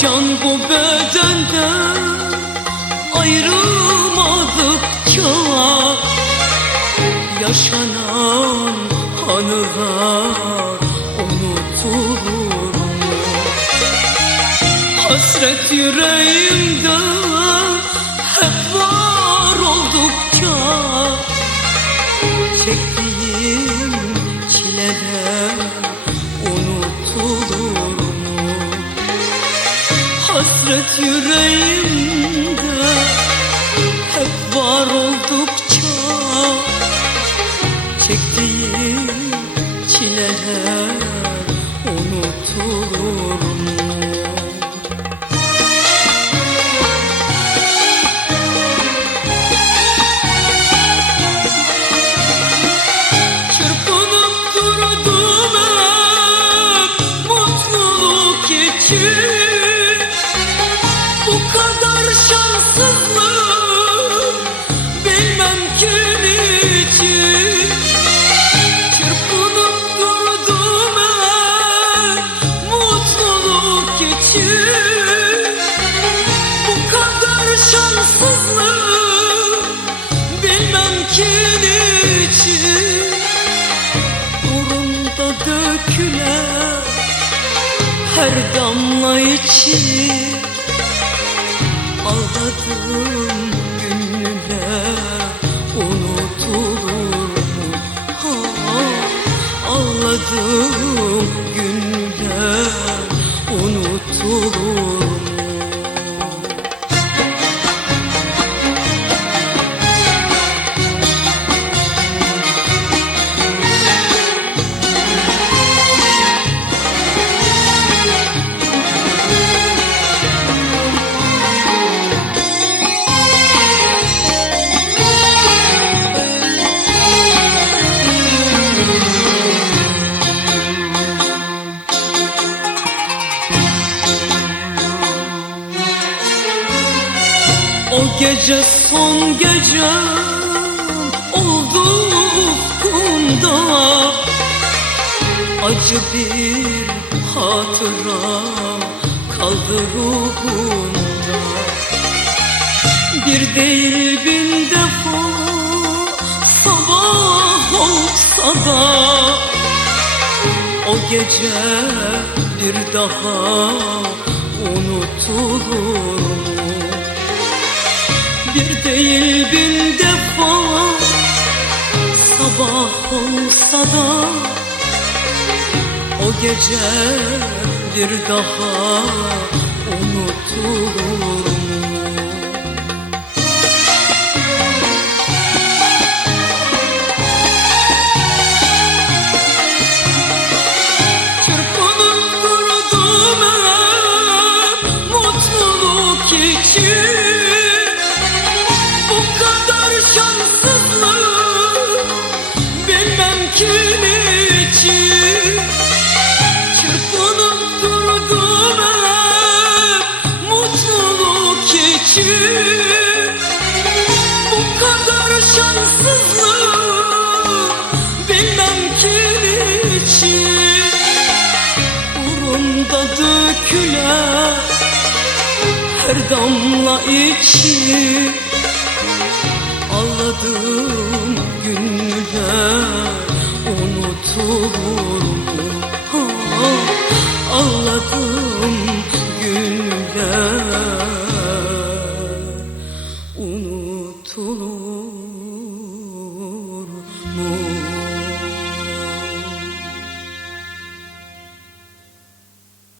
Can bu bedenden ayrılmadıkça Yaşanan anılar unutulur mu? Hasret yüreğimde Hasret yüreğimde hep var oldukça damla O gece son gece oldu ufkumda Acı bir hatıra kaldı ruhumda Bir değil bin defa olsa da O gece bir daha unutulur mu? Bir değil bin defa Sabah olsa da O gece bir daha unutulur Bu kadar şanssızlık bilmem kim için. Burunda dökülen her damla için Ağladığım günler unutulur unutulur mu?